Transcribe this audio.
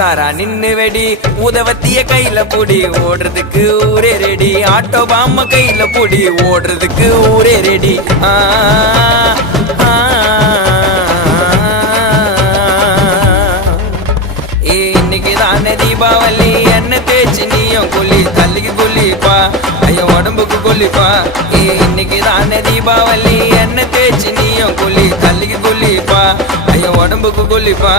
உசாரா நின்னு வெடி உதவத்திய கையில புடி ஓடுறதுக்கு ஊரே ரெடி ஆட்டோ பாம கையில புடி ஓடுறதுக்கு ஊரே ரெடி இன்னைக்கு தானே தீபாவளி என்ன தேய்ச்சி நீயும் குள்ளி தள்ளிக்கு குள்ளிப்பா ஐயோ உடம்புக்கு குள்ளிப்பா இன்னைக்கு தானே தீபாவளி என்ன தேய்ச்சி நீயும் குள்ளி தள்ளிக்கு குள்ளிப்பா ஐயோ உடம்புக்கு குள்ளிப்பா